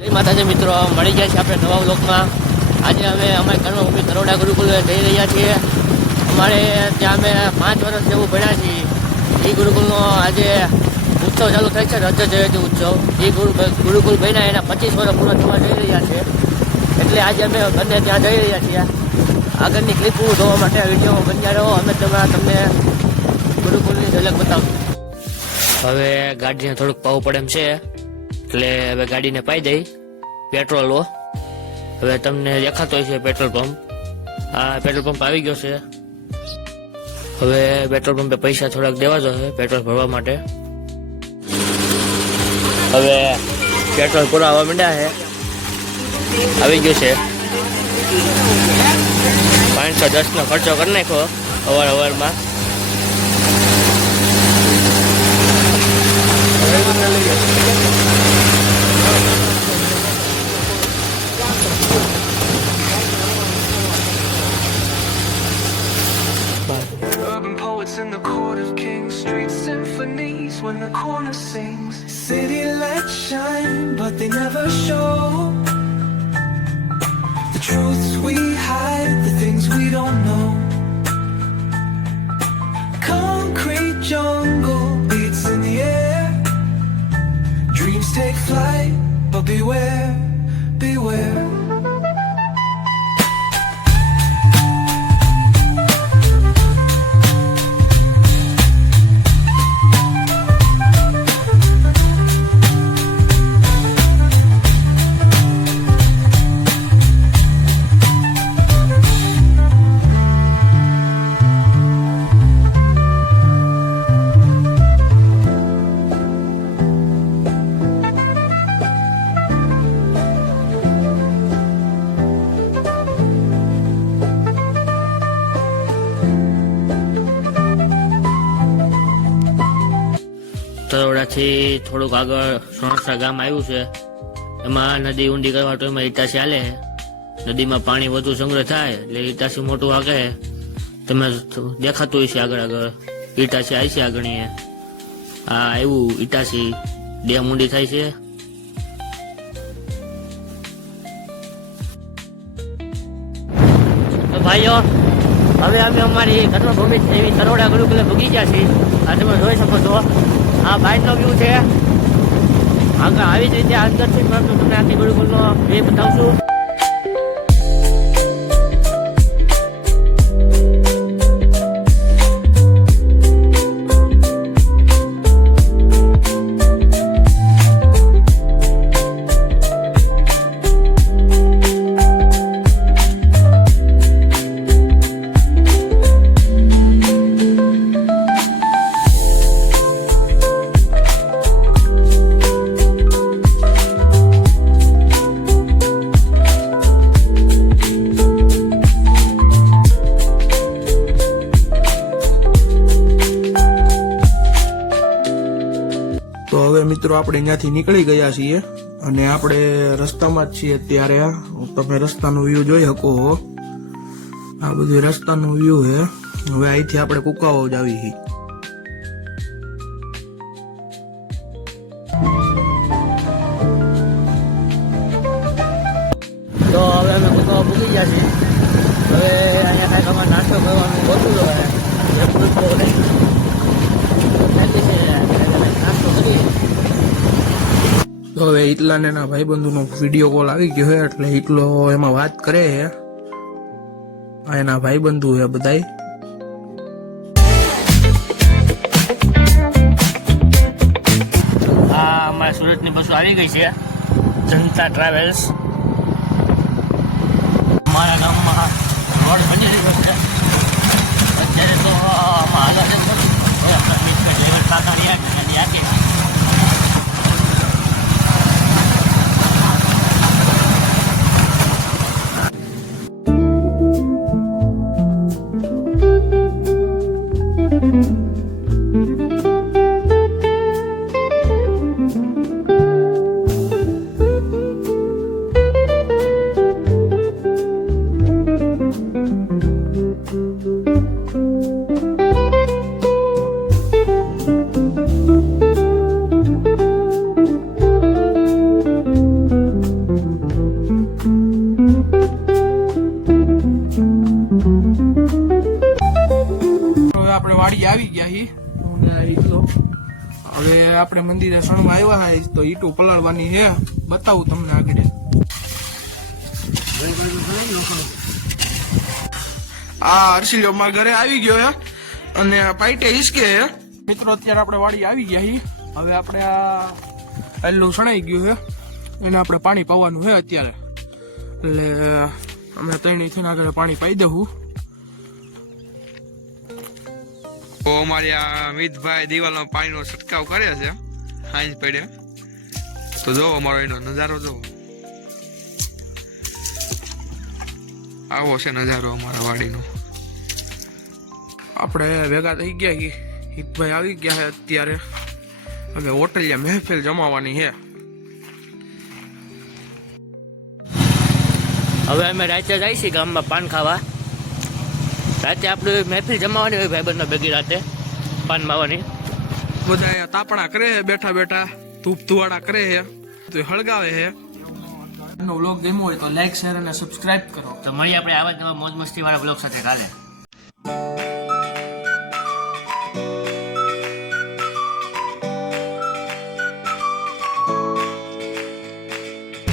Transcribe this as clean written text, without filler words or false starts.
જય માતાજી મિત્રો, મળી ગયા છે આપણે નવા બ્લોકમાં। આજે અમે અમારી કર્મભૂમિ તરોડા ગુરુકુલ જઈ રહ્યા છીએ। અમારે ત્યાં અમે 5 વર્ષ જેવું ભણ્યા છીએ। એ ગુરુકુલનો આજે ઉત્સવ ચાલુ થાય છે, રજત જયંતિ ઉત્સવ। એ ગુરુકુલ બન્યા એના 25 વર્ષ પૂરા થવા જઈ રહ્યા છે, એટલે આજે અમે બંને ત્યાં જઈ રહ્યા છીએ। આગળની ક્લિપ જોવા માટે વિડીયોમાં બન્યા રહો, અમે તમને ગુરુકુલની ઝલક બતાવશું। હવે ગાડીને થોડુંક પાવું પડે એમ છે, એટલે હવે ગાડીને પાઈ દઈ પેટ્રોલ। હવે તમને દેખાતો હોય છે પેટ્રોલ પંપ। આ પેટ્રોલ પંપ આવી ગયો છે। હવે પેટ્રોલ પંપે પૈસા થોડાક દેવા જોઈએ પેટ્રોલ ભરવા માટે। હવે પેટ્રોલ પૂરા આવવા માંડ્યા છે, આવી ગયું છે। 510 નો ખર્ચો કરી નાખ્યો અવારમાં। Urban poets in the court of kings, street symphonies when the corner sings. City lights shine, but they never show the truths we hide, the things we don't know. Concrete jungle beats in the air, dreams take flight, but beware, beware. તરોડાથી થોડુંક આગળ સોણસા ગામ આવ્યું છે। એમાં નદી ઊંડી કરવા તો એમાં ઈટાસી હાલે। નદીમાં પાણી વધુ સંગ્રહ થાય એટલે ઈટાસી મોટું વાગે। તમે દેખાતું હોય છે આગળ ઈટાસી આવી છે આગળ। આ આવ્યું ઈટાસી ડેમ ઊંડી થાય છે। તો ભાઈઓ, હવે અમે અમારી કર્મભૂમિ એવી તરોડા ગુરુકુલે ભૂગી ગયા છીએ। આ તમે જોઈ શકો છો, આ બાઇકનો વ્યૂ છે। આગળ આવી જ રીતે અંદરથી તમને આખી ગુરુકુલનો વ્યૂ બતાવશું। તો હવે મિત્રો આપણે ત્યાંથી નીકળી ગયા છીએ અને આપણે રસ્તામાં જ છીએ અત્યારે। તમે રસ્તાનો વ્યૂ જોઈ શકો છો, આ બધું રસ્તાનો વ્યૂ છે। હવે અહીંથી આપણે કુકાઓ જ આવી છીએ। તો હવે અમે કુકાઓ ભૂગી ગયા છીએ। હવે અહીંયા કાંઈક અમારે નાસ્તો કરવાનું ઓછું હોય, નાસ્તો કરીએ। તો હવે ઈટલાને એના ભાઈબંધુનો વિડીયો કોલ આવી ગયો છે, એટલે ઈટલો એમાં વાત કરે છે। આ એના ભાઈબંધુ છે બધાય। આ અમારા સુરતની બસો આવી ગઈ છે, જનતા ટ્રાવેલ્સ। અમારા ગામમાં રોડ બની રહ્યો છે અત્યારે। તો આમાં હાલત ડ્રાઈવર કાકા રહ્યા એટલો હવે આપણે મંદિરે શણમાં આવ્યા છે તો ઈટું પલાળવાની છે, બતાવું તમને આગળ. આ હર્ષિલો મારા ઘરે આવી ગયો છે અને પાઈટે હિસકે છે. મિત્રો અત્યારે આપણે વાડી આવી ગયા છીએ. હવે આપણે આ પહેલું શણાઈ ગયું છે, એને આપણે પાણી પાવાનું છે અત્યારે. એટલે અમે ત્રણેયથી આગળ પાણી પાઈ દઉં. તો અમારી આ મિતભાઈ દિવાલમાં પાણીનો છંટકાવ કરે છે હાંજ પડે. તો જોવો અમારો એનો નજારો જોવો, આવો છે નજારો અમારા વાડીનો. આપણે ભેગા થઈ ગયા છીએ, હિતભાઈ આવી ગયા છે અત્યારે. હવે હોટલિયા મહેફિલ જમાવાની છે. હવે અમે રાતે જઈએ છીએ ગામમાં પાન ખાવા. રાતે આપણે મહેફિલ જમાવાની હોય ભાઈબંધો ભેગી રાતે પાન માવાની. બધા તાપણા કરે છે બેઠા બેઠા, ધૂપ ધુવાડા કરે છે, તો હળગાવે છે. વ્લોગ ગમ્યો હોય તો લાઈક શેર અને સબસ્ક્રાઇબ કરો. તો મળીએ આપણે આવા જ નવા મોજ મસ્તી વાળા બ્લોગ સાથે કાલે.